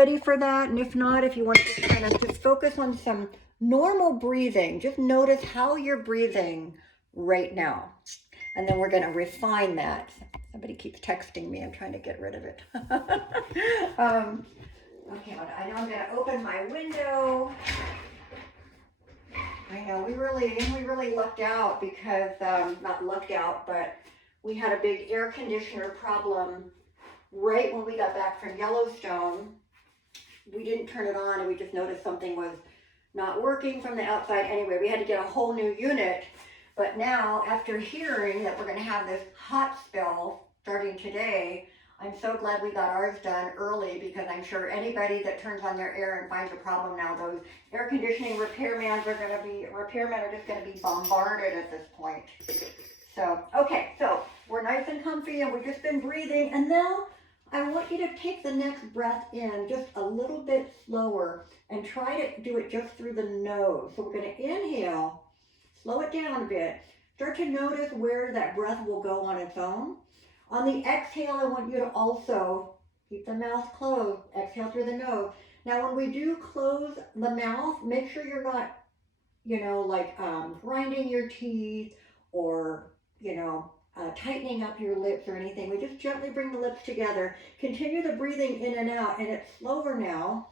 Ready for that? And if not, if you want to kind of just focus on some normal breathing, just notice how you're breathing right now. And then we're going to refine that. Somebody keeps texting me. I'm trying to get rid of it. Okay, I know I'm going to open my window. I know we really lucked out because, not lucked out, but we had a big air conditioner problem right when we got back from Yellowstone. We didn't turn it on and we just noticed something was not working from the outside. Anyway, we had to get a whole new unit. But now, after hearing that we're going to have this hot spell starting today, I'm so glad we got ours done early, because I'm sure anybody that turns on their air and finds a problem now, those air conditioning repairmen are just going to be bombarded at this point. So, okay, so we're nice and comfy and we've just been breathing, and now I want you to take the next breath in just a little bit slower and try to do it just through the nose. So we're going to inhale, slow it down a bit, start to notice where that breath will go on its own. On the exhale, I want you to also keep the mouth closed, exhale through the nose. Now when we do close the mouth, make sure you're not, grinding your teeth or, tightening up your lips or anything. We just gently bring the lips together. Continue the breathing in and out, and it's slower now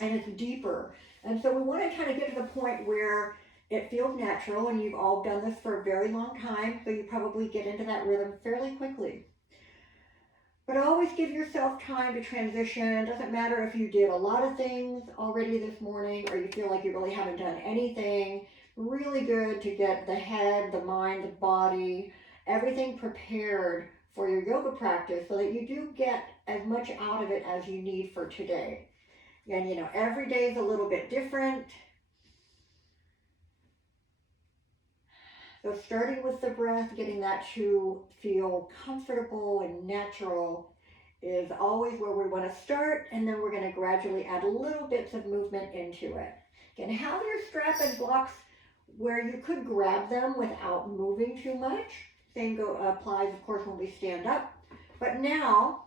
and it's deeper. And so we want to kind of get to the point where it feels natural, and you've all done this for a very long time, so you probably get into that rhythm fairly quickly. But always give yourself time to transition. Doesn't matter if you did a lot of things already this morning or you feel like you really haven't done anything. Really good to get the head, the mind, the body, everything prepared for your yoga practice so that you do get as much out of it as you need for today. And every day is a little bit different. So starting with the breath, getting that to feel comfortable and natural is always where we want to start, and then we're going to gradually add little bits of movement into it. Again, have your strap and blocks where you could grab them without moving too much. Same applies, of course, when we stand up. But now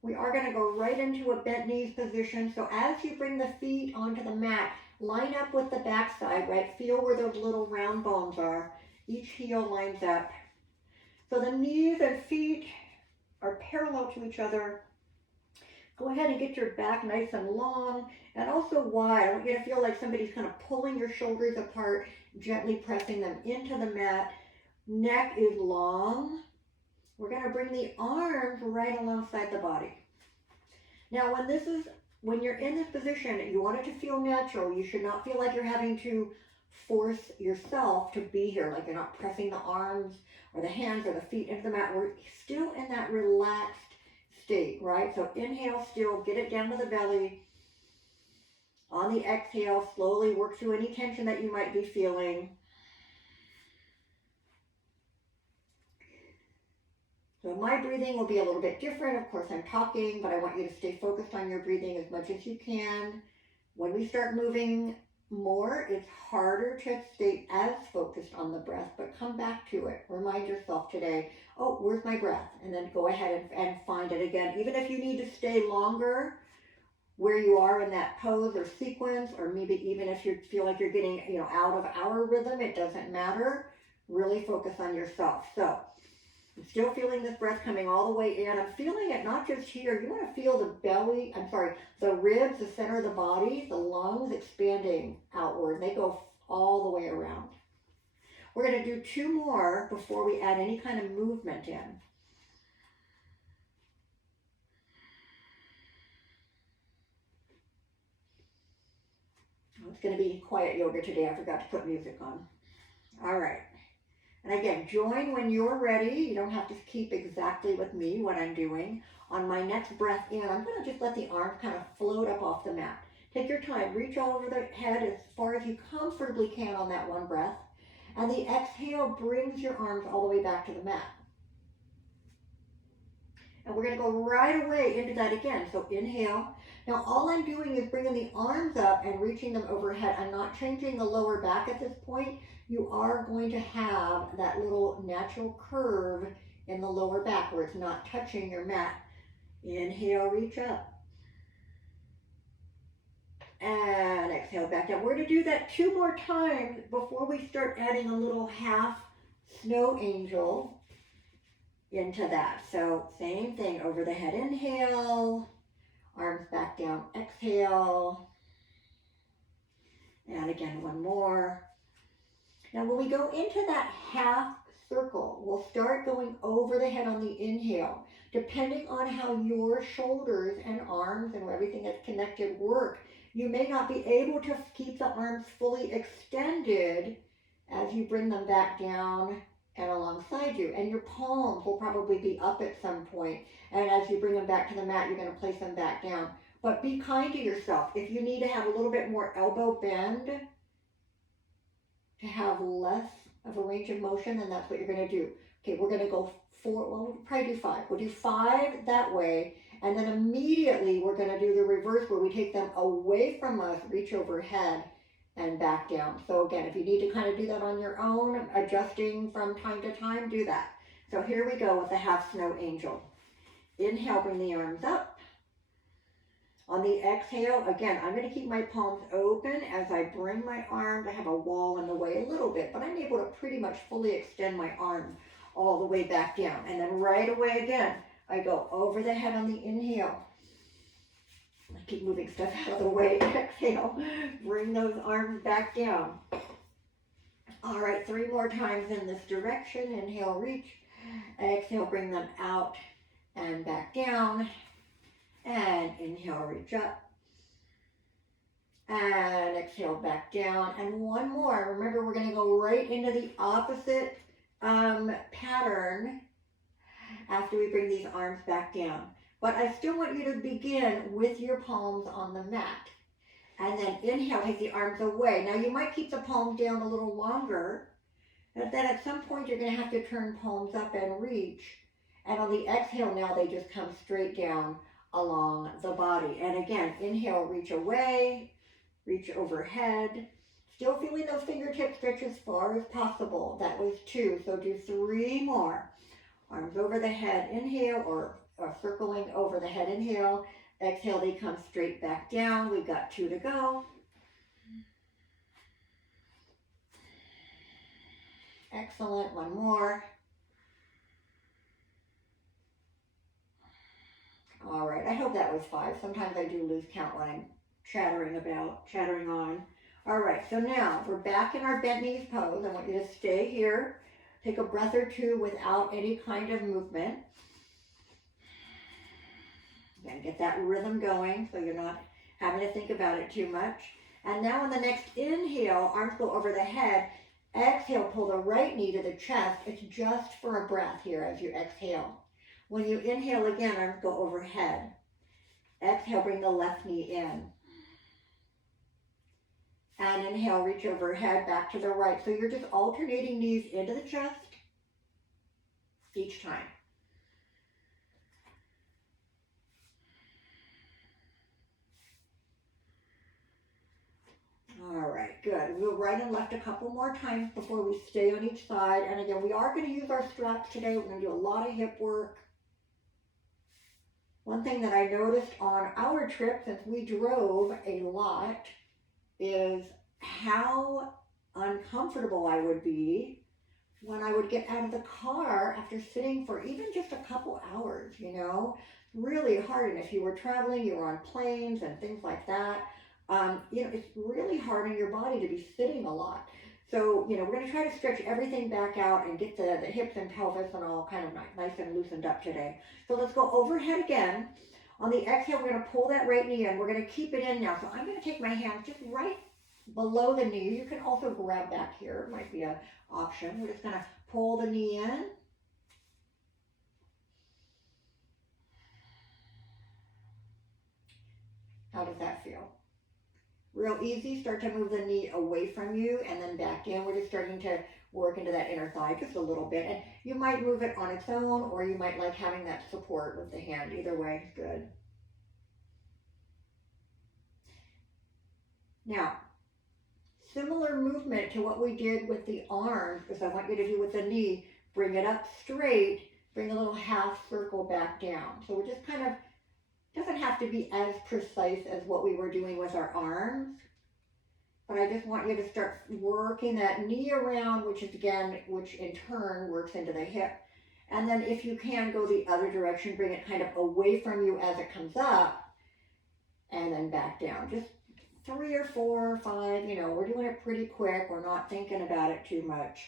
we are going to go right into a bent knees position. So as you bring the feet onto the mat, line up with the backside, right? Feel where those little round bones are. Each heel lines up. So the knees and feet are parallel to each other. Go ahead and get your back nice and long and also wide. I want you to feel like somebody's kind of pulling your shoulders apart, gently pressing them into the mat. Neck is long. We're going to bring the arms right alongside the body. Now when you're in this position, you want it to feel natural. You should not feel like you're having to force yourself to be here, like you're not pressing the arms or the hands or the feet into the mat. We're still in that relaxed state, right? So inhale still, get it down to the belly. On the exhale, slowly work through any tension that you might be feeling. So my breathing will be a little bit different. Of course, I'm talking, but I want you to stay focused on your breathing as much as you can. When we start moving more, it's harder to stay as focused on the breath, but come back to it. Remind yourself today, oh, where's my breath? And then go ahead and find it again. Even if you need to stay longer where you are in that pose or sequence, or maybe even if you feel like you're getting out of our rhythm, it doesn't matter. Really focus on yourself. So I'm still feeling this breath coming all the way in. I'm feeling it not just here. You want to feel the ribs, the center of the body, the lungs expanding outward. They go all the way around. We're going to do 2 more before we add any kind of movement in. It's going to be quiet yoga today. I forgot to put music on. All right. And again, join when you're ready. You don't have to keep exactly with me what I'm doing. On my next breath in, I'm going to just let the arms kind of float up off the mat. Take your time. Reach all over the head as far as you comfortably can on that one breath. And the exhale brings your arms all the way back to the mat. And we're going to go right away into that again. So inhale. Now all I'm doing is bringing the arms up and reaching them overhead. I'm not changing the lower back at this point. You are going to have that little natural curve in the lower back where it's not touching your mat. Inhale, reach up. exhale back down. We're going to do that 2 more times before we start adding a little half snow angel into that. So same thing, over the head, inhale, arms back down, exhale, and again, one more. Now when we go into that half circle, we'll start going over the head on the inhale. Depending on how your shoulders and arms and everything that's connected work, you may not be able to keep the arms fully extended as you bring them back down and alongside you. And your palms will probably be up at some point. And as you bring them back to the mat, you're going to place them back down. But be kind to yourself. If you need to have a little bit more elbow bend to have less of a range of motion, then that's what you're going to do. Okay, we're going to go 4, well, we'll probably do 5. We'll do 5 that way, and then immediately we're going to do the reverse where we take them away from us, reach overhead, and back down. So again, if you need to kind of do that on your own, adjusting from time to time, do that. So here we go with the half snow angel. Inhale, bring the arms up. On the exhale, again, I'm going to keep my palms open as I bring my arms. I have a wall in the way a little bit, but I'm able to pretty much fully extend my arms all the way back down. And then right away again, I go over the head on the inhale. I keep moving stuff out of the way. Exhale, bring those arms back down. All right, 3 more times in this direction. Inhale, reach. Exhale, bring them out and back down. And inhale, reach up. And exhale, back down. And one more. Remember, we're going to go right into the opposite pattern after we bring these arms back down. But I still want you to begin with your palms on the mat. And then inhale, take the arms away. Now you might keep the palms down a little longer, but then at some point you're going to have to turn palms up and reach. And on the exhale now, they just come straight down along the body. And again, inhale, reach away, reach overhead. Still feeling those fingertips stretch as far as possible. That was 2, so do 3 more. Arms over the head, inhale, or circling over the head, inhale. Exhale, they come straight back down. We've got 2 to go. Excellent, one more. All right, I hope that was 5. Sometimes I do lose count when I'm chattering on. All right, so now we're back in our bent knees pose. I want you to stay here. Take a breath or 2 without any kind of movement. Again, get that rhythm going so you're not having to think about it too much. And now on the next inhale, arms go over the head. Exhale, pull the right knee to the chest. It's just for a breath here as you exhale. When you inhale again, arms go overhead. Exhale, bring the left knee in. And inhale, reach overhead, back to the right. So you're just alternating knees into the chest each time. All right, good. We'll right and left a couple more times before we stay on each side. And again, we are going to use our straps today. We're going to do a lot of hip work. One thing that I noticed on our trip, since we drove a lot, is how uncomfortable I would be when I would get out of the car after sitting for even just a couple hours, you know, really hard. And if you were traveling, you were on planes and things like that, you know, it's really hard on your body to be sitting a lot. So, you know, we're going to try to stretch everything back out and get the hips and pelvis and all kind of nice and loosened up today. So let's go overhead again. On the exhale, we're going to pull that right knee in. We're going to keep it in now. So I'm going to take my hands just right below the knee. You can also grab back here. It might be an option. We're just going to pull the knee in. How does that feel? Real easy. Start to move the knee away from you and then back in. We're just starting to work into that inner thigh just a little bit. And you might move it on its own, or you might like having that support with the hand. Either way is good. Now, similar movement to what we did with the arms, as I want you to do with the knee. Bring it up straight, bring a little half circle back down. So we're just kind of, doesn't have to be as precise as what we were doing with our arms. But I just want you to start working that knee around, which in turn works into the hip. And then if you can go the other direction, bring it kind of away from you as it comes up and then back down. Just 3 or 4 or 5, we're doing it pretty quick. We're not thinking about it too much.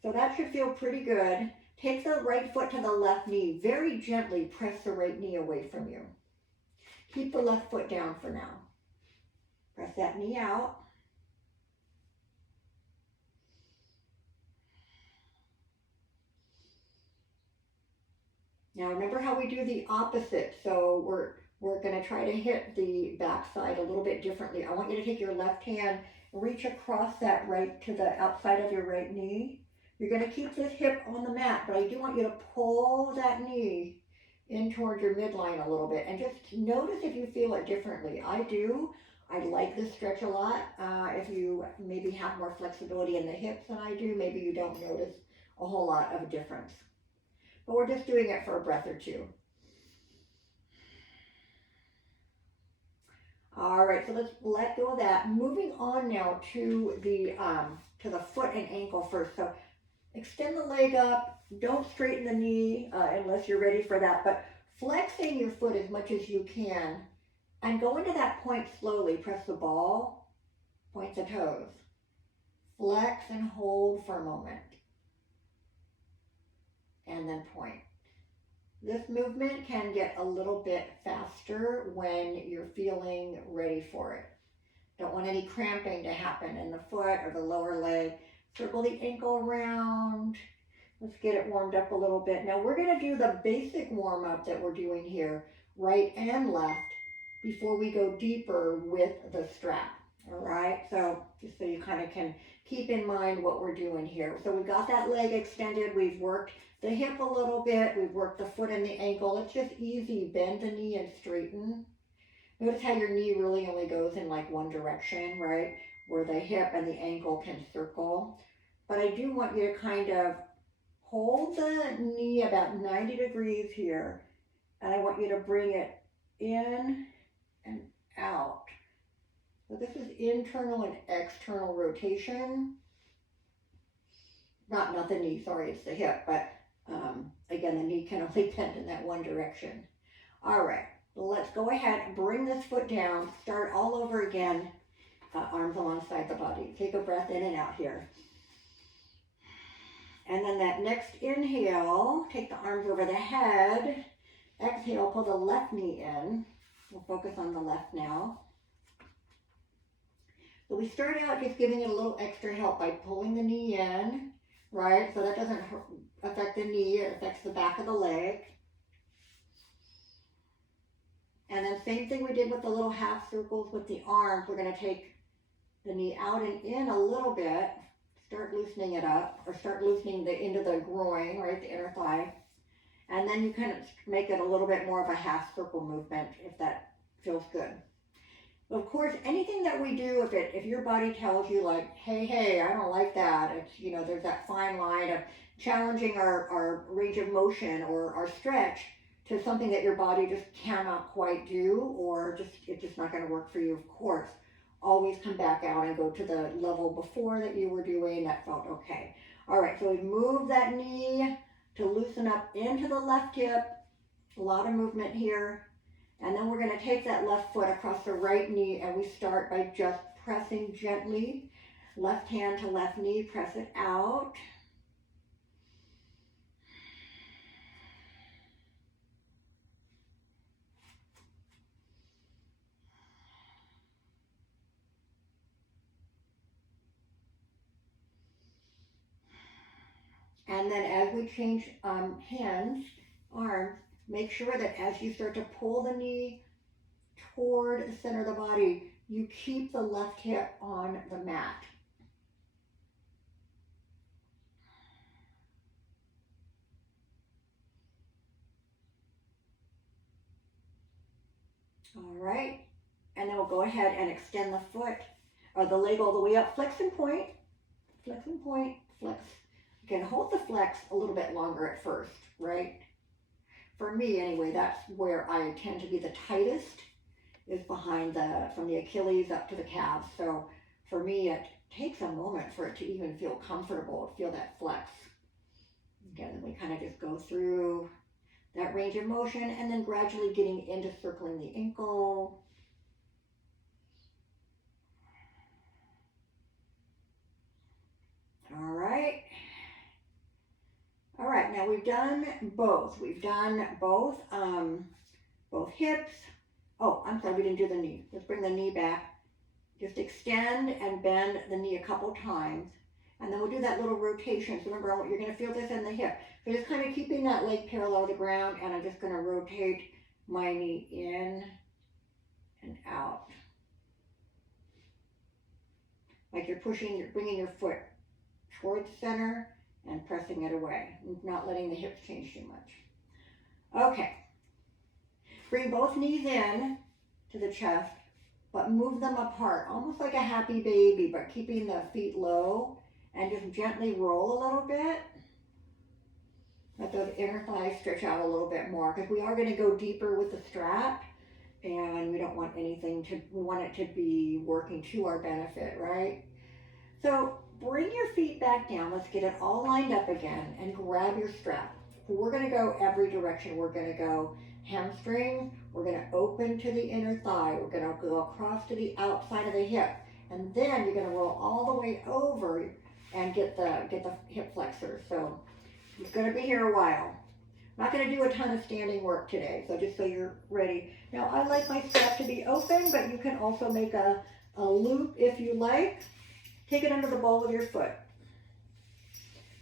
So that should feel pretty good. Take the right foot to the left knee. Very gently press the right knee away from you. Keep the left foot down for now. Press that knee out. Now remember how we do the opposite. So we're going to try to hit the backside a little bit differently. I want you to take your left hand, reach across that right to the outside of your right knee. You're going to keep this hip on the mat, but I do want you to pull that knee in towards your midline a little bit and just notice if you feel it differently. I do. I like this stretch a lot. If you maybe have more flexibility in the hips than I do, maybe you don't notice a whole lot of a difference. But we're just doing it for a breath or two. All right, so let's let go of that. Moving on now to the foot and ankle first. So extend the leg up. Don't straighten the knee unless you're ready for that. But flexing your foot as much as you can, and go into that point slowly. Press the ball, point the toes. Flex and hold for a moment. And then point. This movement can get a little bit faster when you're feeling ready for it. Don't want any cramping to happen in the foot or the lower leg. Circle the ankle around. Let's get it warmed up a little bit. Now we're going to do the basic warm up that we're doing here, right and left, before we go deeper with the strap. All right, so just so you kind of can keep in mind what we're doing here. So we've got that leg extended. We've worked the hip a little bit. We've worked the foot and the ankle. It's just easy. Bend the knee and straighten. Notice how your knee really only goes in like one direction, right? Where the hip and the ankle can circle. But I do want you to kind of hold the knee about 90 degrees here. And I want you to bring it in and out. So this is internal and external rotation. Not the knee, sorry, it's the hip. But again, the knee can only bend in that one direction. All right, let's go ahead and bring this foot down. Start all over again. Arms alongside the body. Take a breath in and out here. And then that next inhale, take the arms over the head. Exhale, pull the left knee in. We'll focus on the left now. So we start out just giving it a little extra help by pulling the knee in, right? So that doesn't affect the knee, it affects the back of the leg. And then same thing we did with the little half circles with the arms. We're going to take the knee out and in a little bit. Start loosening it up, or start loosening the into the groin, right, the inner thigh. And then you kind of make it a little bit more of a half circle movement if that feels good. Of course, anything that we do, if your body tells you like, hey, I don't like that, it's, there's that fine line of challenging our range of motion or our stretch to something that your body just cannot quite do, or it's just not going to work for you, of course. Always come back out and go to the level before that you were doing that felt okay. All right, so we move that knee to loosen up into the left hip. A lot of movement here. And then we're going to take that left foot across the right knee, and we start by just pressing gently. Left hand to left knee, press it out. And then as we change hands, arms, make sure that as you start to pull the knee toward the center of the body, you keep the left hip on the mat. All right. And then we'll go ahead and extend the foot or the leg all the way up. Flex and point, flex and point, flex. You can hold the flex a little bit longer at first, right? For me anyway, that's where I tend to be the tightest, is behind from the Achilles up to the calves. So for me, it takes a moment for it to even feel comfortable, feel that flex. Again, then we kind of just go through that range of motion and then gradually getting into circling the ankle. All right. All right, now we've done both. We've done both hips. Oh, I'm sorry, we didn't do the knee. Let's bring the knee back. Just extend and bend the knee a couple times. And then we'll do that little rotation. So remember, you're going to feel this in the hip. So just kind of keeping that leg parallel to the ground, and I'm just going to rotate my knee in and out. Like you're bringing your foot towards center and pressing it away, not letting the hips change too much. Okay. Bring both knees in to the chest, but move them apart, almost like a happy baby, but keeping the feet low, and just gently roll a little bit. Let those inner thighs stretch out a little bit more, because we are going to go deeper with the strap, and we don't want we want it to be working to our benefit, right? So bring your feet back down. Let's get it all lined up again, and grab your strap. So we're going to go every direction. We're going to go hamstring, we're going to open to the inner thigh, we're going to go across to the outside of the hip, and then you're going to roll all the way over and get the hip flexors. So it's going to be here a while. I'm not going to do a ton of standing work today, so just so you're ready. Now I like my strap to be open, but you can also make a loop if you like. Take it under the ball of your foot.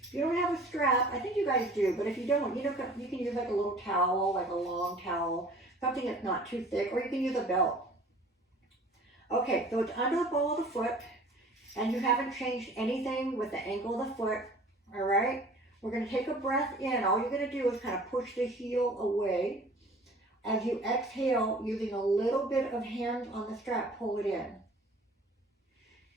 If you don't have a strap, I think you guys do, but if you don't, you can use like a little towel, like a long towel, something that's not too thick, or you can use a belt. Okay, so it's under the ball of the foot, and you haven't changed anything with the angle of the foot, all right? We're going to take a breath in. All you're going to do is kind of push the heel away. As you exhale, using a little bit of hand on the strap, pull it in.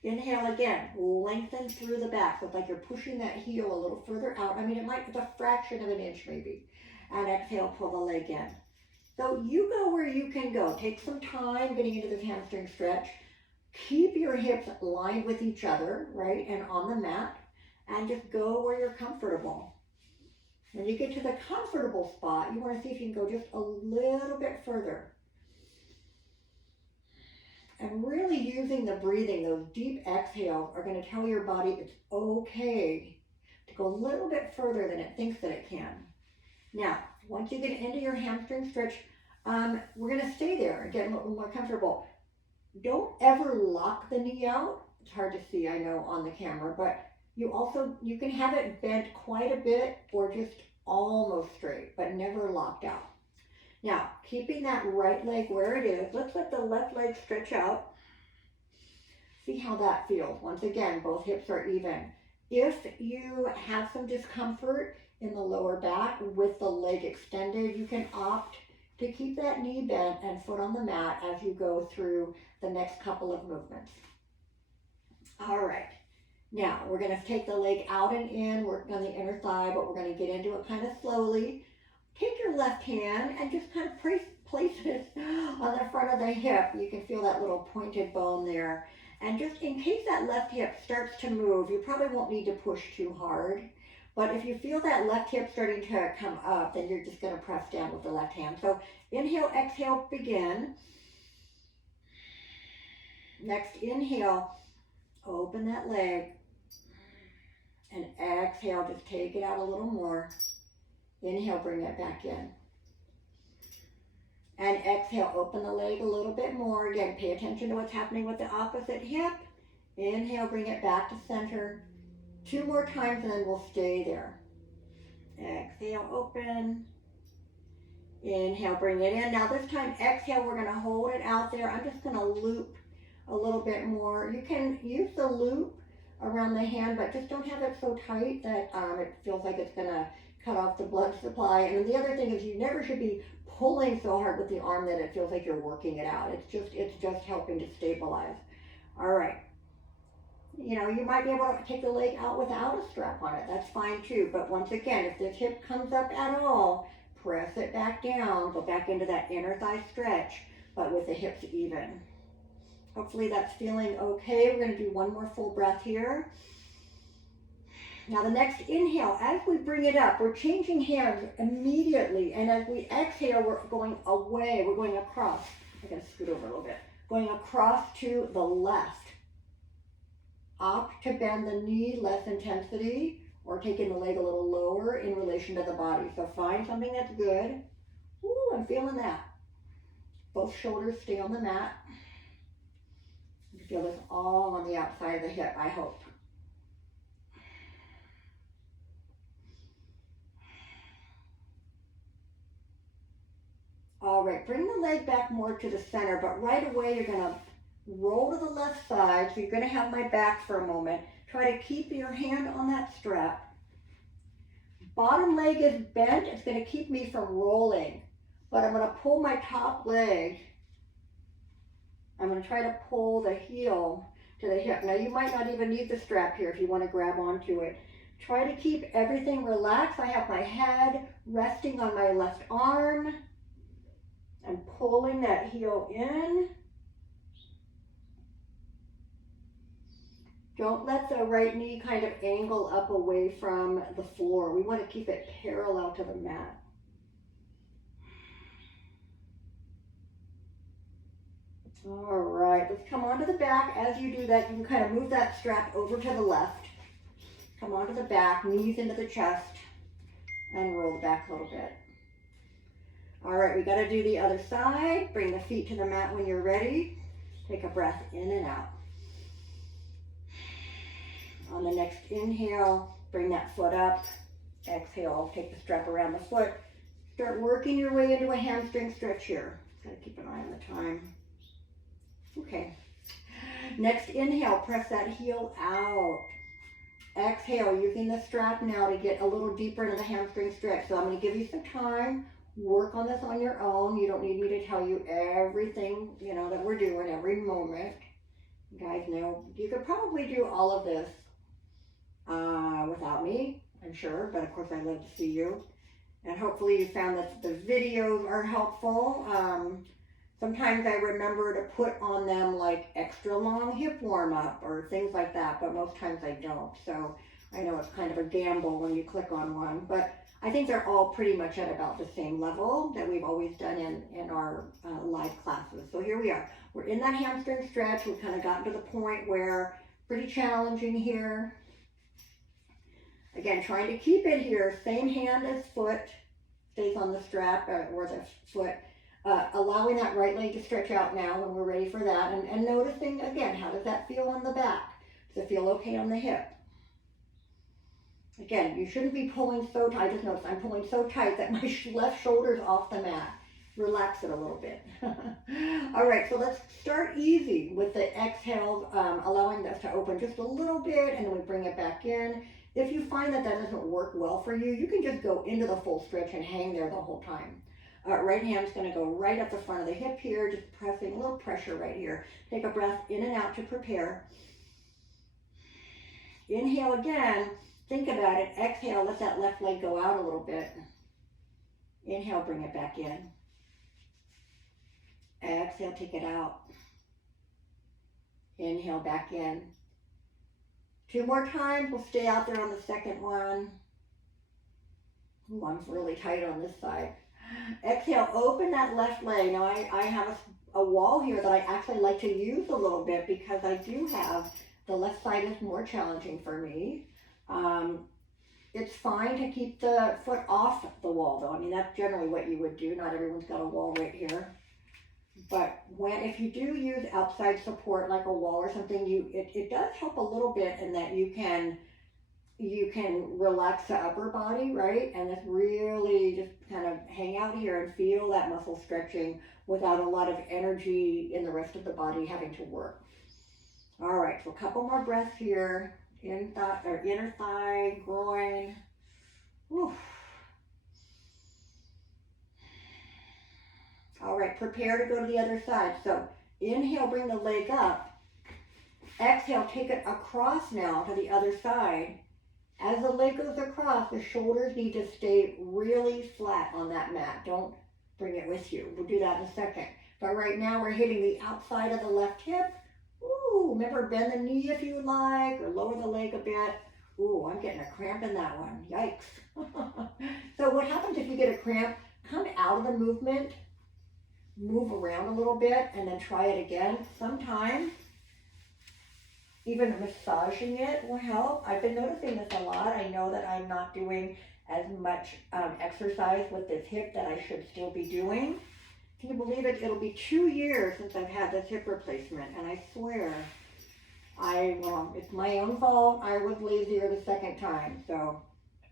Inhale again, lengthen through the back. So it's like you're pushing that heel a little further out. I mean, it's a fraction of an inch maybe. And exhale, pull the leg in. So you go where you can go. Take some time getting into this hamstring stretch. Keep your hips lined with each other, right, and on the mat. And just go where you're comfortable. When you get to the comfortable spot, you want to see if you can go just a little bit further. And really using the breathing, those deep exhales are going to tell your body it's okay to go a little bit further than it thinks that it can. Now, once you get into your hamstring stretch, we're going to stay there and get a little more comfortable. Don't ever lock the knee out. It's hard to see, I know, on the camera, but you can have it bent quite a bit or just almost straight, but never locked out. Now, keeping that right leg where it is, let's let the left leg stretch out. See how that feels. Once again, both hips are even. If you have some discomfort in the lower back with the leg extended, you can opt to keep that knee bent and foot on the mat as you go through the next couple of movements. All right. Now, we're going to take the leg out and in, working on the inner thigh, but we're going to get into it kind of slowly. Take your left hand and just kind of place it on the front of the hip. You can feel that little pointed bone there. And just in case that left hip starts to move, you probably won't need to push too hard. But if you feel that left hip starting to come up, then you're just going to press down with the left hand. So inhale, exhale, begin. Next, inhale, open that leg. And exhale, just take it out a little more. Inhale, bring it back in. And exhale, open the leg a little bit more. Again, pay attention to what's happening with the opposite hip. Inhale, bring it back to center. 2 more times and then we'll stay there. Exhale, open. Inhale, bring it in. Now this time, exhale, we're going to hold it out there. I'm just going to loop a little bit more. You can use the loop around the hand, but just don't have it so tight that it feels like it's going to cut off the blood supply. And then the other thing is you never should be pulling so hard with the arm that it feels like you're working it out. It's just helping to stabilize. All right. You know, you might be able to take the leg out without a strap on it. That's fine too. But once again, if this hip comes up at all, press it back down. Go back into that inner thigh stretch, but with the hips even. Hopefully that's feeling okay. We're going to do one more full breath here. Now the next inhale, as we bring it up, we're changing hands immediately. And as we exhale, we're going away. We're going across. I gotta scoot over a little bit. Going across to the left. Up to bend the knee, less intensity, or taking the leg a little lower in relation to the body. So find something that's good. Ooh, I'm feeling that. Both shoulders stay on the mat. You feel this all on the outside of the hip, I hope. All right, bring the leg back more to the center, but right away you're gonna roll to the left side, so you're gonna have my back for a moment. Try to keep your hand on that strap. Bottom leg is bent, it's gonna keep me from rolling, but I'm gonna pull my top leg. I'm gonna try to pull the heel to the hip. Now you might not even need the strap here if you wanna grab onto it. Try to keep everything relaxed. I have my head resting on my left arm. I'm pulling that heel in. Don't let the right knee kind of angle up away from the floor. We want to keep it parallel to the mat. All right, let's come onto the back. As you do that, you can kind of move that strap over to the left. Come onto the back, knees into the chest, and roll back a little bit. All right, we got to do the other side. Bring the feet to the mat when you're ready. Take a breath in and out. On the next inhale, bring that foot up. Exhale, take the strap around the foot. Start working your way into a hamstring stretch here. Got to keep an eye on the time. Okay. Next inhale, press that heel out. Exhale, using the strap now to get a little deeper into the hamstring stretch. So I'm going to give you some time. Work on this on your own. You don't need me to tell you everything, that we're doing every moment. You guys know you could probably do all of this without me, I'm sure, but of course I love to see you. And hopefully you found that the videos are helpful. Sometimes I remember to put on them like extra long hip warm up or things like that, but most times I don't. So I know it's kind of a gamble when you click on one, but I think they're all pretty much at about the same level that we've always done in our live classes. So here we are. We're in that hamstring stretch. We've kind of gotten to the point where pretty challenging here. Again, trying to keep it here. Same hand as foot stays on the strap or the foot. Allowing that right leg to stretch out now when we're ready for that. And noticing, again, how does that feel on the back? Does it feel okay on the hip? Again, you shouldn't be pulling so tight. I just noticed I'm pulling so tight that my left shoulder's off the mat. Relax it a little bit. All right, so let's start easy with the exhales, allowing this to open just a little bit, and then we bring it back in. If you find that doesn't work well for you, you can just go into the full stretch and hang there the whole time. Right hand's going to go right up the front of the hip here, just pressing a little pressure right here. Take a breath in and out to prepare. Inhale again. Think about it. Exhale, let that left leg go out a little bit. Inhale, bring it back in. Exhale, take it out. Inhale, back in. 2 more times. We'll stay out there on the second one. Ooh, I'm really tight on this side. Exhale, open that left leg. Now I have a wall here that I actually like to use a little bit because I do have the left side is more challenging for me. It's fine to keep the foot off the wall though. I mean, that's generally what you would do. Not everyone's got a wall right here. But if you do use outside support like a wall or something, it does help a little bit in that you can relax the upper body, right? And just really just kind of hang out here and feel that muscle stretching without a lot of energy in the rest of the body having to work. All right, so a couple more breaths here. Inner thigh, groin. Whew. All right, prepare to go to the other side. So inhale, bring the leg up. Exhale, take it across now to the other side. As the leg goes across, the shoulders need to stay really flat on that mat. Don't bring it with you. We'll do that in a second. But right now we're hitting the outside of the left hip. Ooh, remember bend the knee if you like, or lower the leg a bit. Ooh, I'm getting a cramp in that one. Yikes. So what happens if you get a cramp? Come out of the movement, move around a little bit, and then try it again. Sometimes even massaging it will help. I've been noticing this a lot. I know that I'm not doing as much exercise with this hip that I should still be doing. Can you believe it? It'll be 2 years since I've had this hip replacement, and I swear, well, it's my own fault. I was lazier the second time, so,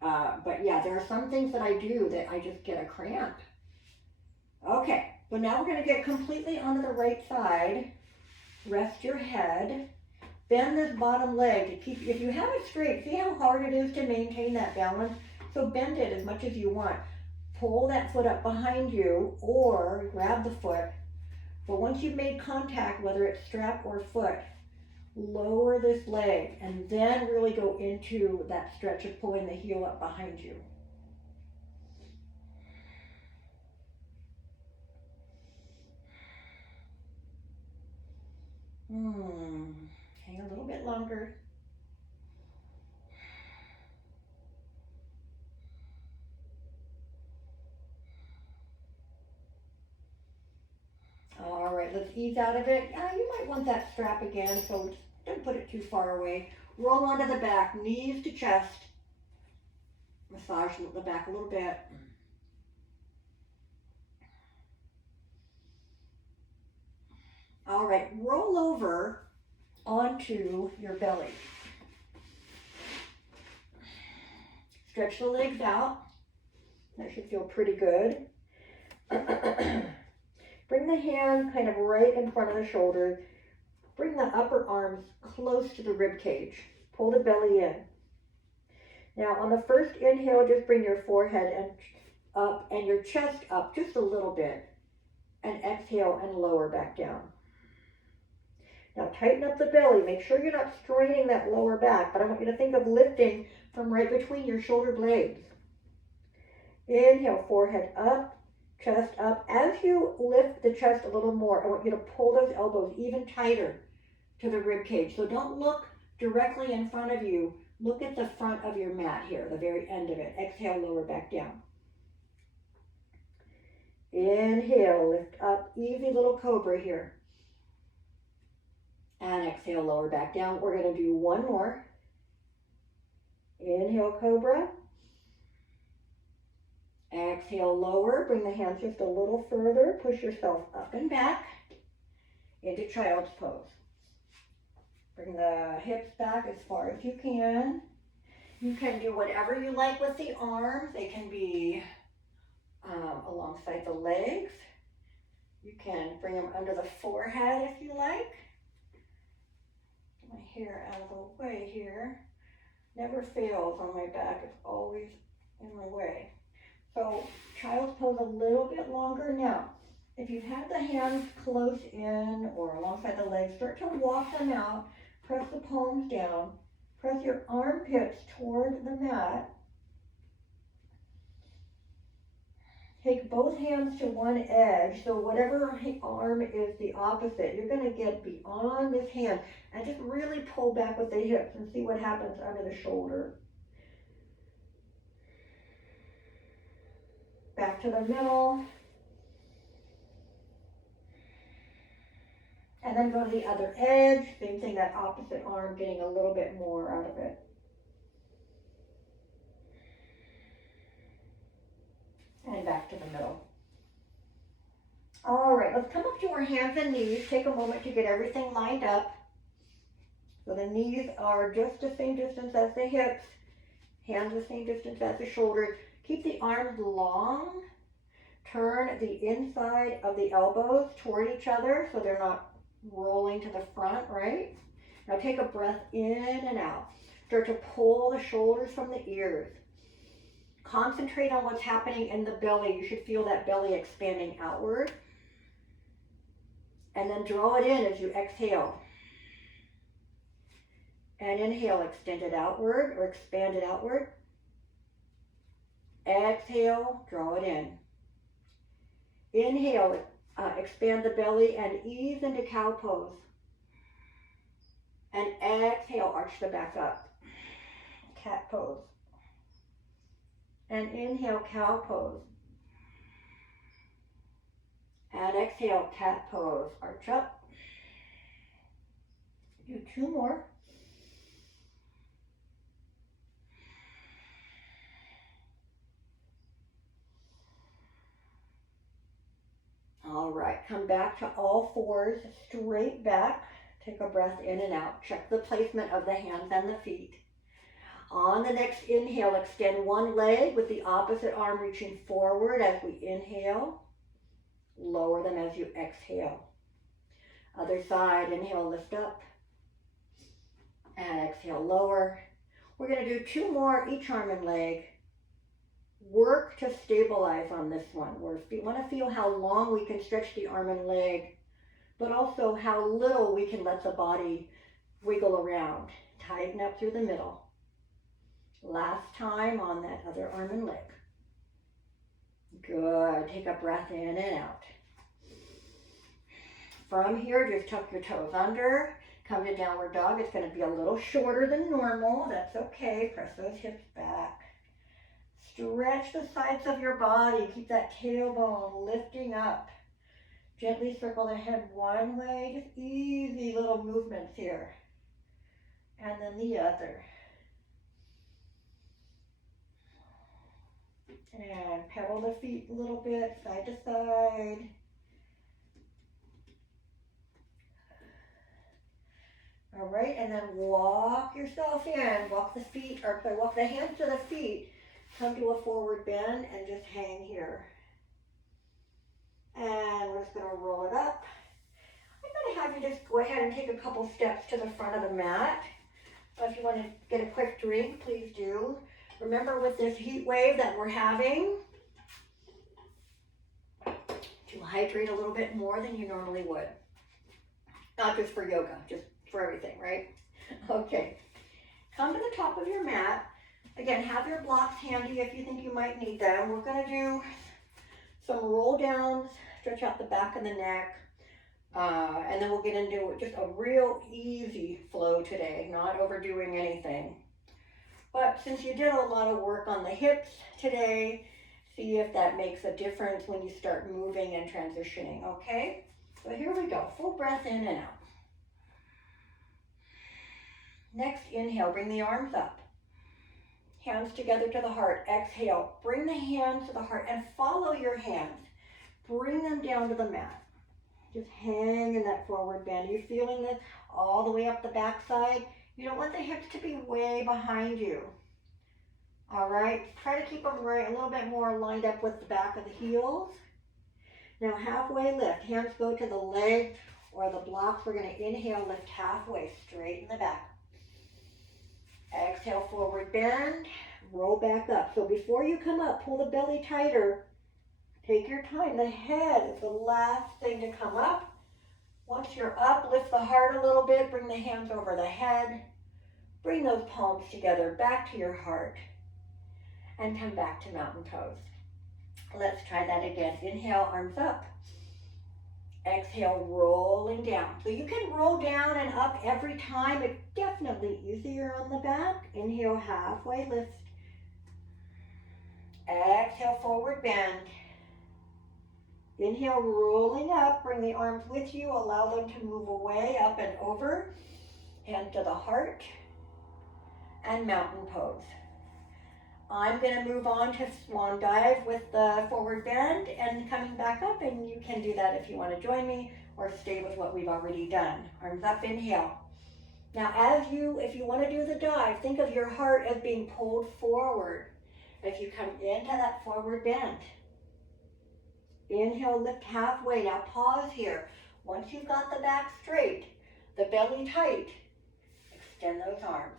but yeah, there are some things that I do that I just get a cramp. Okay, so now we're gonna get completely onto the right side. Rest your head. Bend this bottom leg to keep, if you have it straight, see how hard it is to maintain that balance? So bend it as much as you want. Pull that foot up behind you or grab the foot. But once you've made contact, whether it's strap or foot, lower this leg and then really go into that stretch of pulling the heel up behind you. Hang a little bit longer. All right, let's ease out of it. You might want that strap again, so just don't put it too far away. Roll onto the back, knees to chest. Massage the back a little bit. All right, roll over onto your belly. Stretch the legs out. That should feel pretty good. Bring the hand kind of right in front of the shoulders. Bring the upper arms close to the rib cage. Pull the belly in. Now on the first inhale, just bring your forehead and up and your chest up just a little bit. And exhale and lower back down. Now tighten up the belly. Make sure you're not straining that lower back, but I want you to think of lifting from right between your shoulder blades. Inhale, forehead up, chest up. As you lift the chest a little more, I want you to pull those elbows even tighter to the rib cage. So don't look directly in front of you. Look at the front of your mat here, the very end of it. Exhale, lower back down. Inhale, lift up, easy little cobra here. And exhale, lower back down. We're going to do one more. Inhale, cobra. Exhale, lower. Bring the hands just a little further. Push yourself up and back into child's pose. Bring the hips back as far as you can. You can do whatever you like with the arms. They can be alongside the legs. You can bring them under the forehead if you like. Get my hair out of the way here. Never fails on my back. It's always in my way. So child's pose a little bit longer now. If you've had the hands close in or alongside the legs, start to walk them out. Press the palms down. Press your armpits toward the mat. Take both hands to one edge, so whatever arm is the opposite, you're going to get beyond this hand and just really pull back with the hips and see what happens under the shoulder. Back to the middle. And then go to the other edge. Same thing, that opposite arm, getting a little bit more out of it. And back to the middle. All right, let's come up to our hands and knees. Take a moment to get everything lined up. So the knees are just the same distance as the hips. Hands the same distance as the shoulders. Keep the arms long. Turn the inside of the elbows toward each other so they're not rolling to the front, right? Now take a breath in and out. Start to pull the shoulders from the ears. Concentrate on what's happening in the belly. You should feel that belly expanding outward. And then draw it in as you exhale. And inhale, extend it outward or expand it outward. Exhale, draw it in. Inhale, expand the belly and ease into cow pose. And exhale, arch the back up. Cat pose. And inhale, cow pose. And exhale, cat pose. Arch up. Do 2 more. All right, come back to all fours, straight back. Take a breath in and out. Check the placement of the hands and the feet. On the next inhale, extend one leg with the opposite arm reaching forward as we inhale. Lower them as you exhale. Other side, inhale, lift up. And exhale, lower. We're going to do 2 more, each arm and leg. Work to stabilize on this one. We want to feel how long we can stretch the arm and leg, but also how little we can let the body wiggle around. Tighten up through the middle. Last time on that other arm and leg. Good. Take a breath in and out. From here, just tuck your toes under. Come to downward dog. It's going to be a little shorter than normal. That's okay. Press those hips back. Stretch the sides of your body. Keep that tailbone lifting up. Gently circle the head one way. Just easy little movements here. And then the other. And pedal the feet a little bit, side to side. All right, and then walk yourself in. Walk the hands to the feet. Come to a forward bend and just hang here. And we're just going to roll it up. I'm going to have you just go ahead and take a couple steps to the front of the mat. So if you want to get a quick drink, please do. Remember, with this heat wave that we're having, to hydrate a little bit more than you normally would. Not just for yoga, just for everything, right? Okay. Come to the top of your mat. Again, have your blocks handy if you think you might need them. We're going to do some roll downs, stretch out the back of the neck, and then we'll get into just a real easy flow today, not overdoing anything. But since you did a lot of work on the hips today, see if that makes a difference when you start moving and transitioning, okay? So here we go, full breath in and out. Next, inhale, bring the arms up. Hands together to the heart. Exhale, bring the hands to the heart and follow your hands. Bring them down to the mat. Just hang in that forward bend. Are you feeling this all the way up the backside? You don't want the hips to be way behind you. All right, try to keep them right a little bit more lined up with the back of the heels. Now halfway lift. Hands go to the leg or the blocks. We're going to inhale, lift halfway, straighten the back. Exhale, forward bend, roll back up. So before you come up, pull the belly tighter. Take your time. The head is the last thing to come up. Once you're up, lift the heart a little bit. Bring the hands over the head. Bring those palms together back to your heart. And come back to mountain pose. Let's try that again. Inhale, arms up. Exhale, rolling down. So you can roll down and up every time. It's definitely easier on the back. Inhale, halfway lift. Exhale, forward bend. Inhale, rolling up. Bring the arms with you. Allow them to move away, up and over. Hand to the heart. And mountain pose. I'm going to move on to swan dive with the forward bend and coming back up, and you can do that if you want to join me or stay with what we've already done. Arms up, inhale. Now if you want to do the dive, think of your heart as being pulled forward as you come into that forward bend. Inhale, lift halfway. Now pause here. Once you've got the back straight, the belly tight, extend those arms.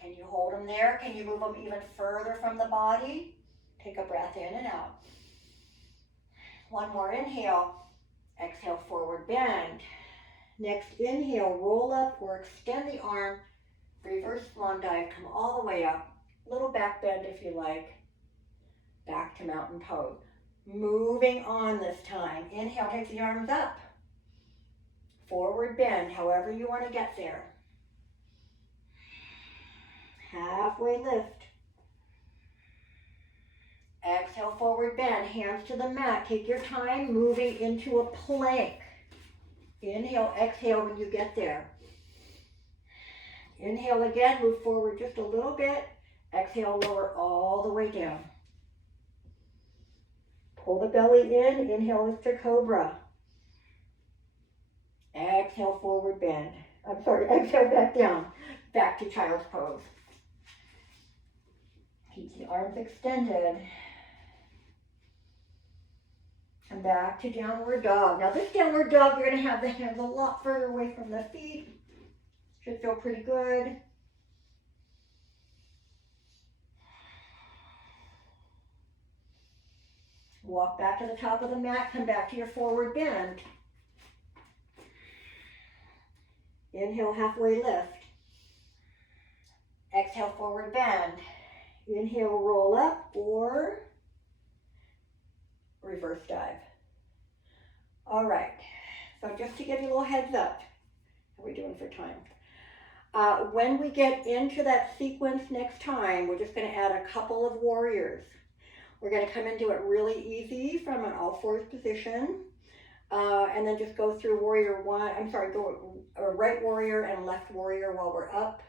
Can you hold them there? Can you move them even further from the body? Take a breath in and out. One more inhale. Exhale, forward bend. Next inhale, roll up or extend the arm. Reverse swan dive, come all the way up. Little back bend if you like. Back to mountain pose. Moving on this time. Inhale, take the arms up. Forward bend, however you want to get there. Halfway lift. Exhale, forward bend, hands to the mat. Take your time moving into a plank. Inhale, exhale when you get there. Inhale again, move forward just a little bit. Exhale, lower all the way down. Pull the belly in, inhale, lift to cobra. Exhale, forward bend. Exhale, back down. Back to child's pose. Keep the arms extended. And back to downward dog. Now this downward dog, you're going to have the hands a lot further away from the feet. Should feel pretty good. Walk back to the top of the mat, come back to your forward bend. Inhale, halfway lift. Exhale, forward bend. Inhale, roll up or reverse dive. All right, so just to give you a little heads up, how are we doing for time? When we get into that sequence next time, we're just going to add a couple of warriors. We're going to come into it really easy from an all fours position, and then just go through right warrior and left warrior while we're up,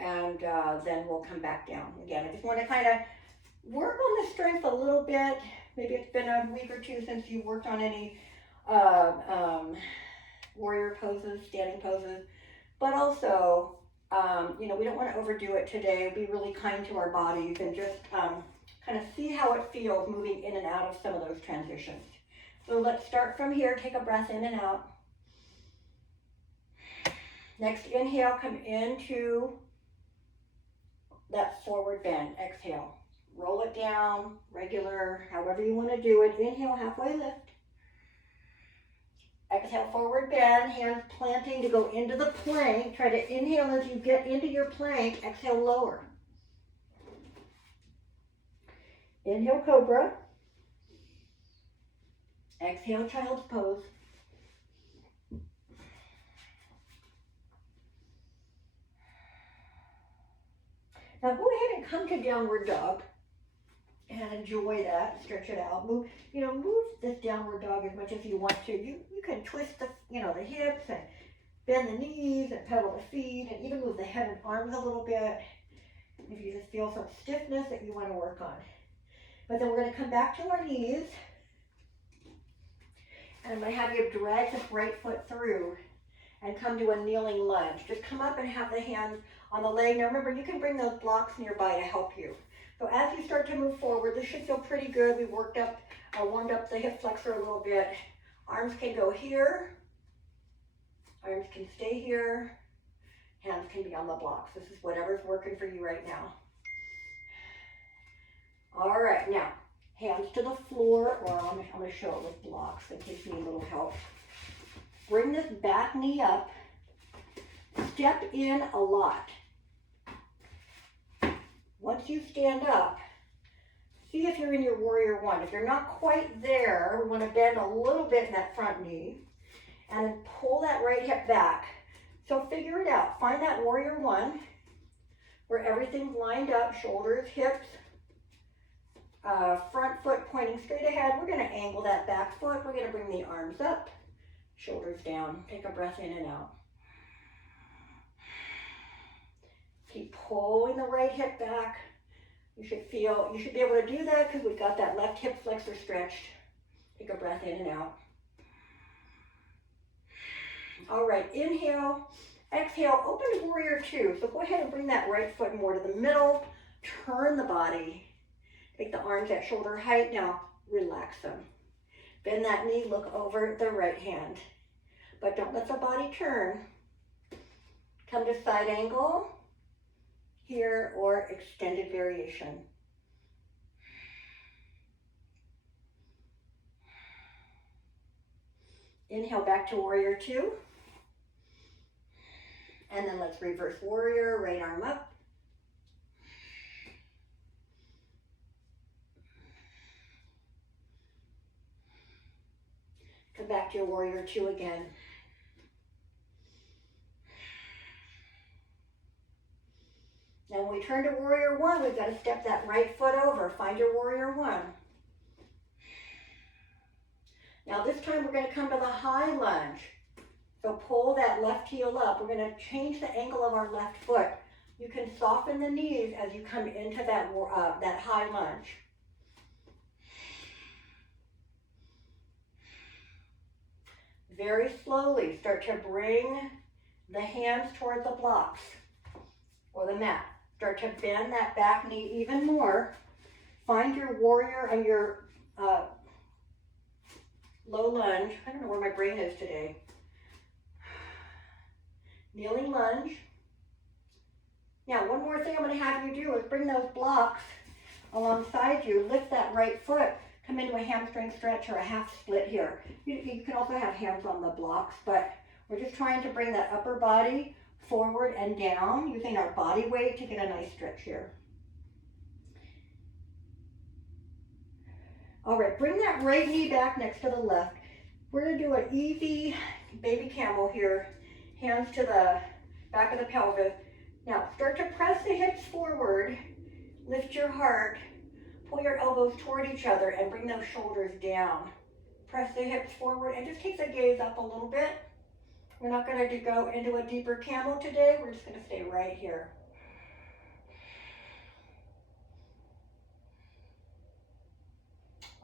and then we'll come back down. Again, I just want to kind of work on the strength a little bit. Maybe it's been a week or two since you worked on any warrior poses, standing poses, but also, we don't want to overdo it today. Be really kind to our bodies and just kind of see how it feels moving in and out of some of those transitions. So let's start from here. Take a breath in and out. Next inhale, come into that forward bend. Exhale. Roll it down, regular, however you want to do it. Inhale, halfway lift. Exhale, forward bend, hands planting to go into the plank. Try to inhale as you get into your plank. Exhale, lower. Inhale, cobra. Exhale, child's pose. Now go ahead and come to downward dog and enjoy that. Stretch it out. Move this downward dog as much as you want to. You can twist the hips and bend the knees and pedal the feet and even move the head and arms a little bit if you just feel some stiffness that you want to work on. But then we're going to come back to our knees, and I'm going to have you drag the right foot through and come to a kneeling lunge. Just come up and have the hands on the leg. Now remember, you can bring those blocks nearby to help you. So as you start to move forward, this should feel pretty good. We warmed up the hip flexor a little bit. Arms can go here. Arms can stay here. Hands can be on the blocks. This is whatever's working for you right now. All right, now, hands to the floor. Well, I'm going to show it with blocks in case you need a little help. Bring this back knee up. Step in a lot. Once you stand up, see if you're in your warrior one. If you're not quite there, we want to bend a little bit in that front knee and then pull that right hip back. So figure it out. Find that warrior one where everything's lined up, shoulders, hips, front foot pointing straight ahead. We're going to angle that back foot. We're going to bring the arms up, shoulders down. Take a breath in and out. Keep pulling the right hip back. You should be able to do that because we've got that left hip flexor stretched. Take a breath in and out. All right, inhale, exhale, open to warrior two. So go ahead and bring that right foot more to the middle. Turn the body. Take the arms at shoulder height. Now relax them. Bend that knee, look over the right hand. But don't let the body turn. Come to side angle here or extended variation. Inhale back to warrior two. And then let's reverse warrior, right arm up. Come back to your warrior two again. we turn to warrior one, we've got to step that right foot over. Find your warrior one. Now this time we're going to come to the high lunge. So pull that left heel up. We're going to change the angle of our left foot. You can soften the knees as you come into that high lunge. Very slowly start to bring the hands towards the blocks or the mat. Start to bend that back knee even more. Find your warrior and your low lunge. I don't know where my brain is today. Kneeling lunge. Now, one more thing I'm going to have you do is bring those blocks alongside you. Lift that right foot. Come into a hamstring stretch or a half split here. You can also have hands on the blocks, but we're just trying to bring that upper body forward and down, using our body weight to get a nice stretch here. All right, bring that right knee back next to the left. We're going to do an easy baby camel here. Hands to the back of the pelvis. Now, start to press the hips forward. Lift your heart. Pull your elbows toward each other and bring those shoulders down. Press the hips forward and just take the gaze up a little bit. We're not going to go into a deeper camel today. We're just going to stay right here.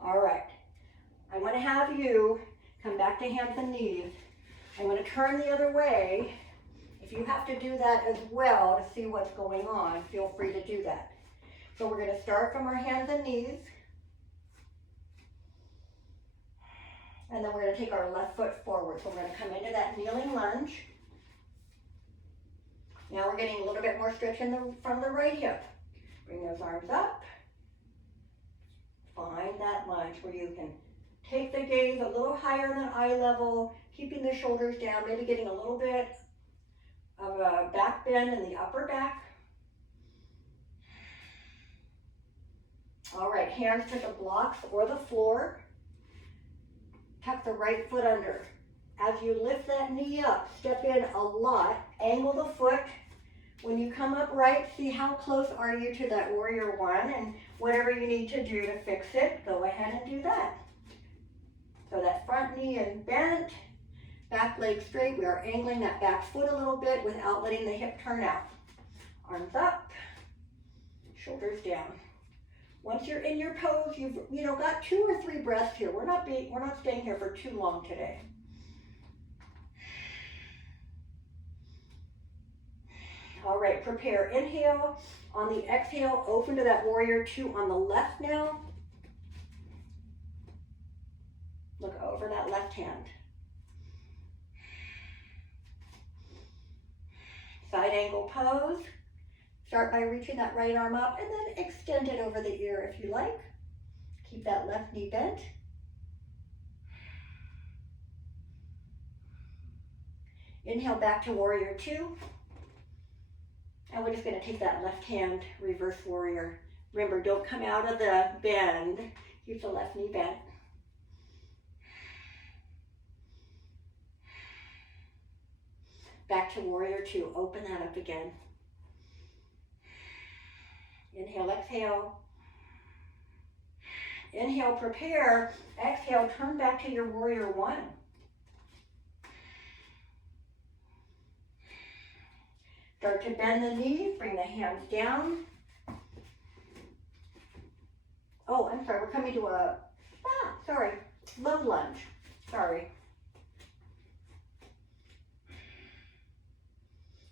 All right. I'm going to have you come back to hands and knees. I'm going to turn the other way. If you have to do that as well to see what's going on, feel free to do that. So we're going to start from our hands and knees. And then we're going to take our left foot forward. So we're going to come into that kneeling lunge. Now we're getting a little bit more stretch from the right hip. Bring those arms up. Find that lunge where you can take the gaze a little higher than eye level, keeping the shoulders down, maybe getting a little bit of a back bend in the upper back. All right, hands to the blocks or the floor. Tuck the right foot under. As you lift that knee up, step in a lot, angle the foot. When you come up right, see how close are you to that warrior one, and whatever you need to do to fix it, go ahead and do that. So that front knee is bent, back leg straight. We are angling that back foot a little bit without letting the hip turn out. Arms up, shoulders down. Once you're in your pose, you've got 2 or 3 breaths here. We're not staying here for too long today. All right, prepare. Inhale. On the exhale, open to that warrior 2 on the left now. Look over that left hand. Side angle pose. Start by reaching that right arm up and then extend it over the ear if you like. Keep that left knee bent. Inhale back to warrior 2. And we're just going to take that left hand, reverse warrior. Remember, don't come out of the bend. Keep the left knee bent. Back to warrior 2. Open that up again. Inhale, exhale. Inhale, prepare. Exhale, turn back to your warrior 1. Start to bend the knees, bring the hands down. Oh, I'm sorry, we're coming to low lunge. Sorry.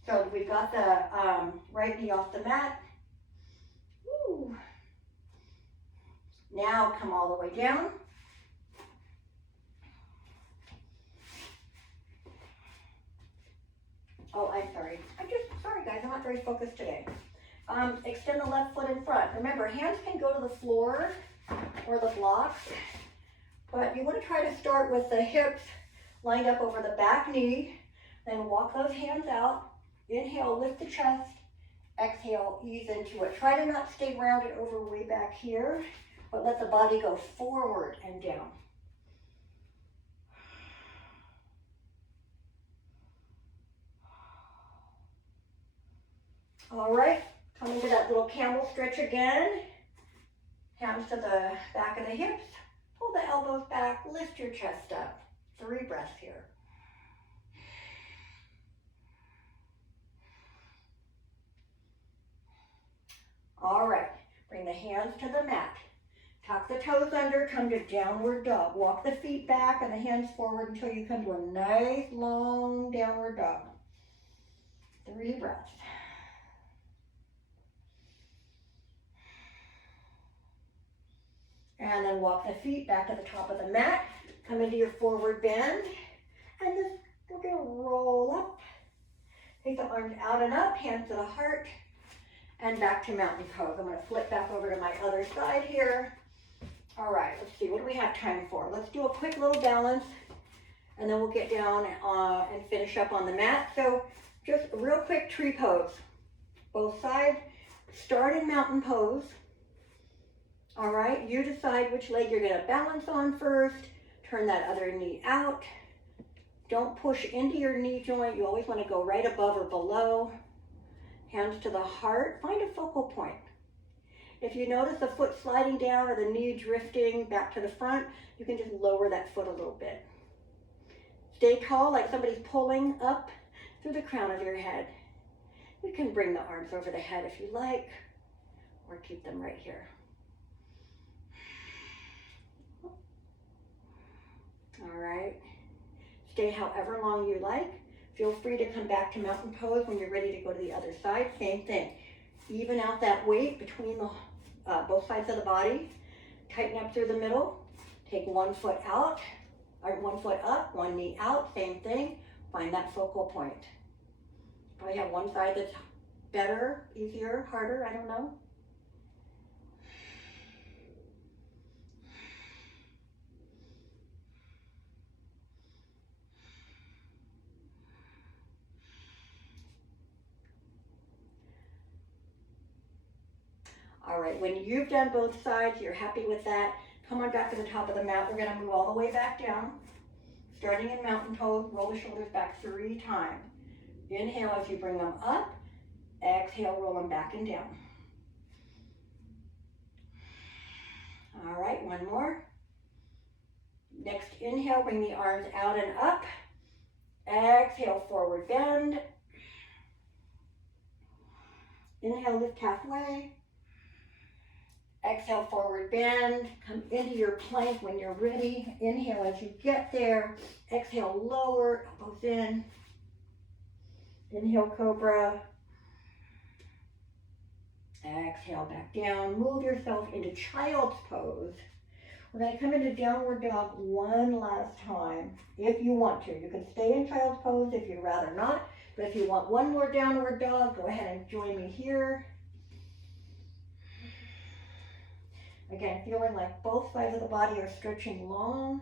So we've got the right knee off the mat. Woo. Now come all the way down. Oh, I'm sorry. Sorry guys, I'm not very focused today. Extend the left foot in front. Remember, hands can go to the floor or the blocks, but you want to try to start with the hips lined up over the back knee, then walk those hands out. Inhale, lift the chest. Exhale, ease into it. Try to not stay rounded over way back here, but let the body go forward and down. All right, Come into that little camel stretch again. Hands to the back of the hips. Pull the elbows back, lift your chest up. 3 breaths here. All right, bring the hands to the mat. Tuck the toes under, come to downward dog. Walk the feet back and the hands forward until you come to a nice long downward dog. 3 breaths. And then walk the feet back to the top of the mat. Come into your forward bend. And then we're going to roll up. Take the arms out and up, hands to the heart. And back to mountain pose. I'm going to flip back over to my other side here. All right, let's see. What do we have time for? Let's do a quick little balance. And then we'll get down and finish up on the mat. So just a real quick tree pose. Both sides. Start in mountain pose. All right, you decide which leg you're going to balance on first. Turn that other knee out. Don't push into your knee joint. You always want to go right above or below. Hands to the heart. Find a focal point. If you notice the foot sliding down or the knee drifting back to the front, you can just lower that foot a little bit. Stay tall like somebody's pulling up through the crown of your head. You can bring the arms over the head if you like, or keep them right here. All right. Stay however long you like. Feel free to come back to mountain pose when you're ready to go to the other side. Same thing. Even out that weight between the both sides of the body. Tighten up through the middle. Take 1 foot out, or 1 foot up, 1 knee out. Same thing. Find that focal point. Probably have one side that's better, easier, harder, I don't know. All right, when you've done both sides, you're happy with that, come on back to the top of the mat. We're going to move all the way back down. Starting in mountain pose, roll the shoulders back 3 times. Inhale as you bring them up. Exhale, roll them back and down. All right, 1 more. Next inhale, bring the arms out and up. Exhale, forward bend. Inhale, lift halfway. Exhale, forward bend. Come into your plank when you're ready. Inhale as you get there. Exhale, lower, elbows in. Inhale, cobra. Exhale, back down. Move yourself into child's pose. We're going to come into downward dog 1 last time, if you want to. You can stay in child's pose if you'd rather not. But if you want 1 more downward dog, go ahead and join me here. Again, feeling like both sides of the body are stretching long.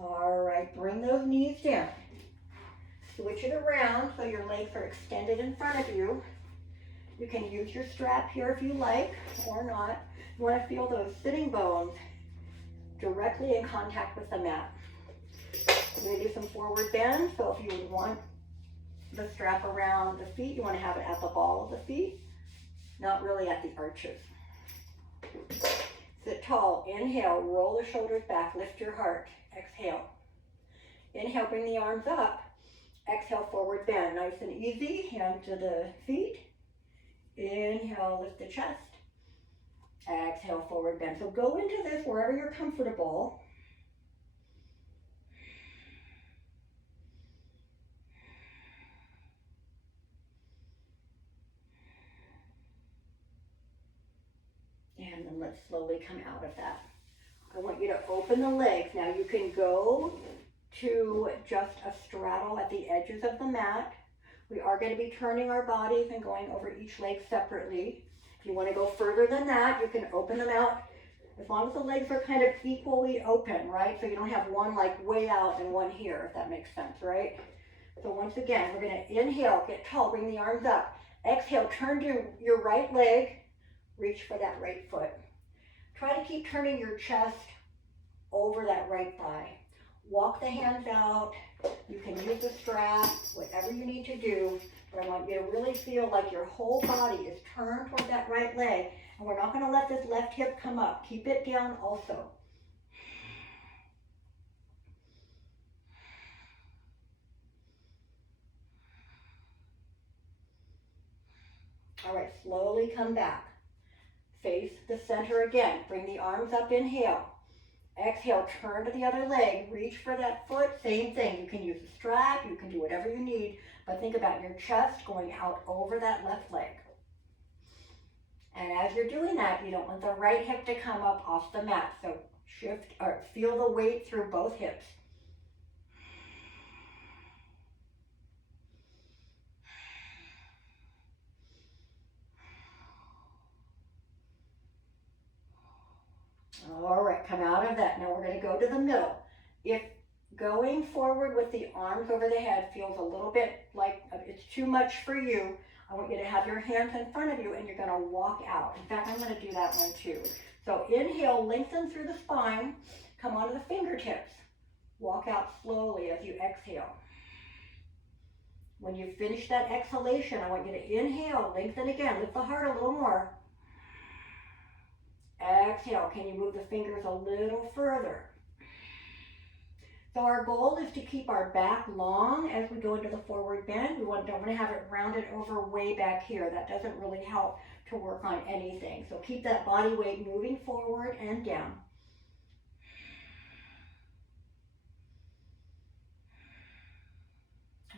All right, bring those knees down. Switch it around so your legs are extended in front of you. You can use your strap here if you like, or not. You want to feel those sitting bones directly in contact with the mat. We're going to do some forward bend, so if you would want the strap around the feet, you want to have it at the ball of the feet, not really at the arches. Sit tall. Inhale, roll the shoulders back, lift your heart. Exhale. Inhale, bring the arms up. Exhale, forward bend. Nice and easy. Hand to the feet. Inhale, lift the chest. Exhale, forward bend. So go into this wherever you're comfortable. And then let's slowly come out of that. I want you to open the legs. Now you can go to just a straddle at the edges of the mat. We are going to be turning our bodies and going over each leg separately. If you want to go further than that, you can open them out as long as the legs are kind of equally open, right? So you don't have one like way out and one here, if that makes sense, right? So once again, we're going to inhale, get tall, bring the arms up. Exhale, turn to your right leg, reach for that right foot. Try to keep turning your chest over that right thigh. Walk the hands out. You can use a strap, whatever you need to do, but I want you to really feel like your whole body is turned toward that right leg, and we're not going to let this left hip come up. Keep it down also. All right, slowly come back. Face the center again. Bring the arms up, inhale. Exhale, turn to the other leg, reach for that foot, same thing. You can use a strap, you can do whatever you need, but think about your chest going out over that left leg. And as you're doing that, you don't want the right hip to come up off the mat, so shift or feel the weight through both hips. All right, come out of that. Now we're going to go to the middle. If going forward with the arms over the head feels a little bit like it's too much for you, I want you to have your hands in front of you and you're going to walk out. In fact, I'm going to do that one too. So inhale, lengthen through the spine, come onto the fingertips. Walk out slowly as you exhale. When you finish that exhalation, I want you to inhale, lengthen again, lift the heart a little more. Exhale, can you move the fingers a little further? So our goal is to keep our back long as we go into the forward bend. We don't want to have it rounded over way back here. That doesn't really help to work on anything. So keep that body weight moving forward and down.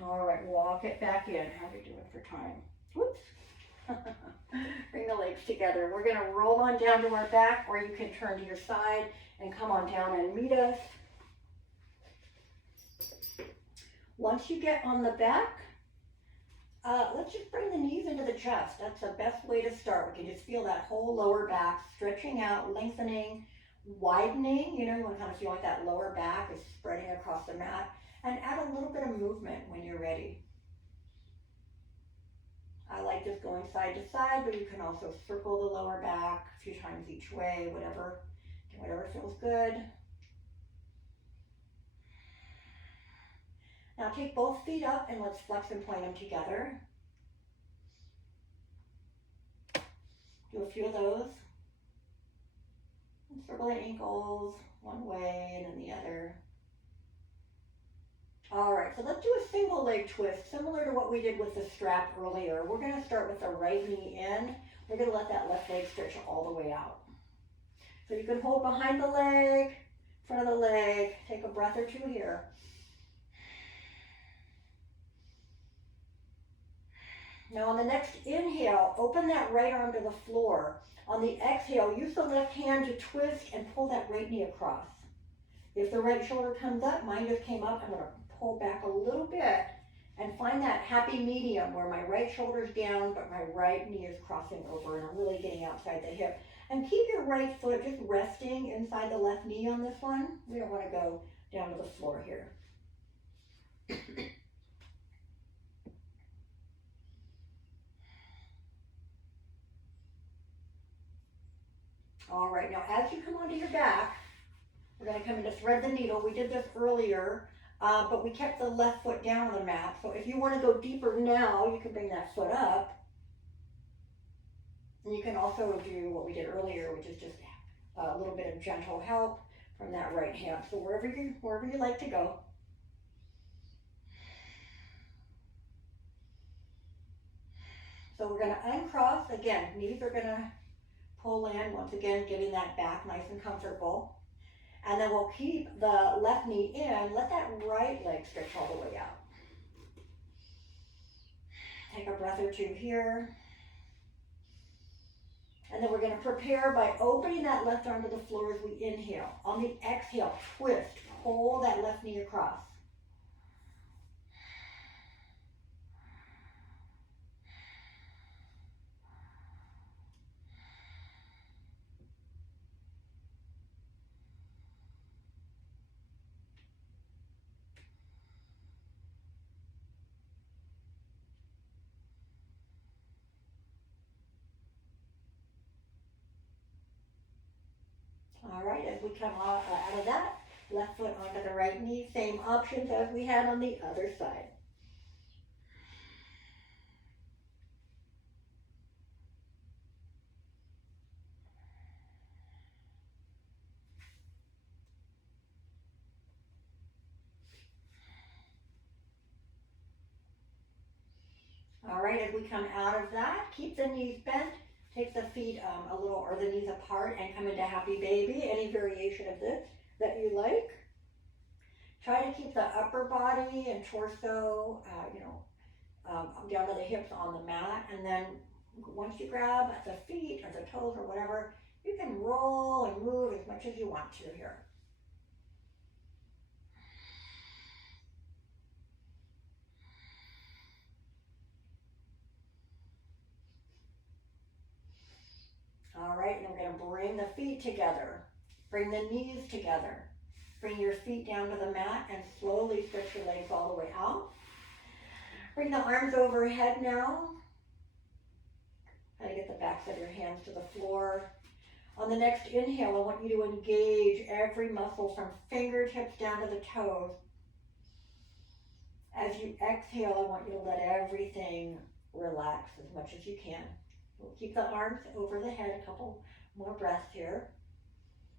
All right, walk it back in. How are we doing for time? Whoops. Bring the legs together. We're going to roll on down to our back, or you can turn to your side and come on down and meet us. Once you get on the back, let's just bring the knees into the chest. That's the best way to start. We can just feel that whole lower back stretching out, lengthening, widening. You know, you want to kind of feel like that lower back is spreading across the mat. And add a little bit of movement when you're ready. I like just going side to side, but you can also circle the lower back a few times each way, whatever feels good. Now take both feet up and let's flex and point them together. Do a few of those. And circle the ankles one way and then the other. All right, so let's do a single leg twist, similar to what we did with the strap earlier. We're going to start with the right knee in. We're going to let that left leg stretch all the way out. So you can hold behind the leg, front of the leg, take a breath or two here. Now on the next inhale, open that right arm to the floor. On the exhale, use the left hand to twist and pull that right knee across. If the right shoulder comes up, mine just came up, I'm going to pull back a little bit and find that happy medium where my right shoulder's down, but my right knee is crossing over and I'm really getting outside the hip. And keep your right foot just resting inside the left knee on this one. We don't want to go down to the floor here. All right, now as you come onto your back, we're going to come in to thread the needle. We did this earlier, but we kept the left foot down on the mat. So if you want to go deeper now, you can bring that foot up. And you can also do what we did earlier, which is just a little bit of gentle help from that right hand. So wherever you like to go. So we're going to uncross. Again, knees are going to pull in. Once again, getting that back nice and comfortable. And then we'll keep the left knee in. Let that right leg stretch all the way out. Take a breath or two here. And then we're going to prepare by opening that left arm to the floor as we inhale. On the exhale, twist. Pull that left knee across. All right, as we come out of that, Left foot onto the right knee. Same options as we had on the other side. All right, as we come out of that, keep the knees bent. Take the feet a little, or the knees apart, and come into happy baby. Any variation of this that you like. Try to keep the upper body and torso, down to the hips on the mat. And then once you grab the feet or the toes or whatever, you can roll and move as much as you want to here. All right, and then we're going to bring the feet together. Bring the knees together. Bring your feet down to the mat and slowly stretch your legs all the way out. Bring the arms overhead now. Try to get the backs of your hands to the floor. On the next inhale, I want you to engage every muscle from fingertips down to the toes. As you exhale, I want you to let everything relax as much as you can. We'll keep the arms over the head, a couple more breaths here.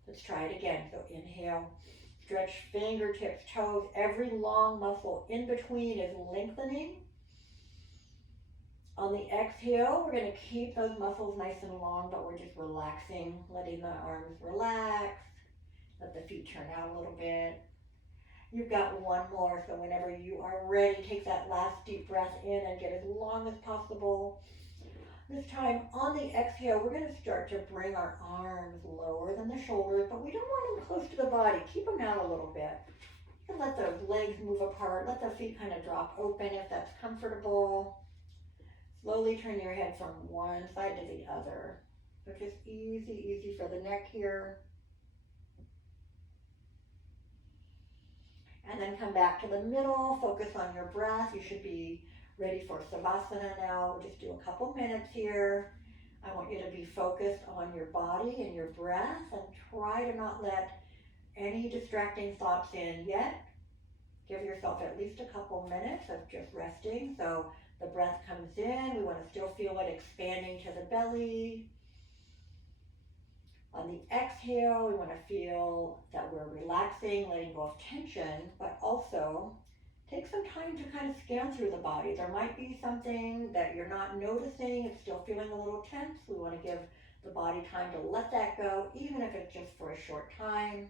Let's try it again. So inhale, stretch fingertips, toes. Every long muscle in between is lengthening. On the exhale, we're going to keep those muscles nice and long, but we're just relaxing, letting the arms relax. Let the feet turn out a little bit. You've got one more, so whenever you are ready, take that last deep breath in and get as long as possible. This time, on the exhale, we're going to start to bring our arms lower than the shoulders, but we don't want them close to the body. Keep them out a little bit. You can let those legs move apart. Let the feet kind of drop open if that's comfortable. Slowly turn your head from one side to the other. So just easy for the neck here. And then come back to the middle. Focus on your breath. You should be ready for Savasana now. We'll just do a couple minutes here. I want you to be focused on your body and your breath, and try to not let any distracting thoughts in yet. Give yourself at least a couple minutes of just resting. So the breath comes in. We want to still feel it expanding to the belly. On the exhale, we want to feel that we're relaxing, letting go of tension, but also take some time to kind of scan through the body. There might be something that you're not noticing. It's still feeling a little tense. We want to give the body time to let that go, even if it's just for a short time.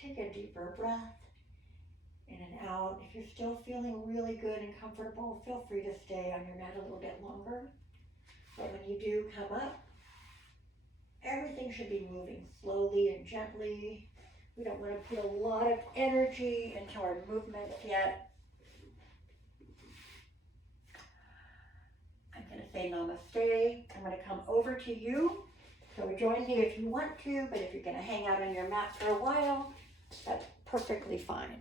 Take a deeper breath in and out. If you're still feeling really good and comfortable, feel free to stay on your mat a little bit longer. But when you do come up, everything should be moving slowly and gently. We don't want to put a lot of energy into our movements yet. I'm going to say namaste. I'm going to come over to you. So join me if you want to, but if you're going to hang out on your mat for a while, that's perfectly fine.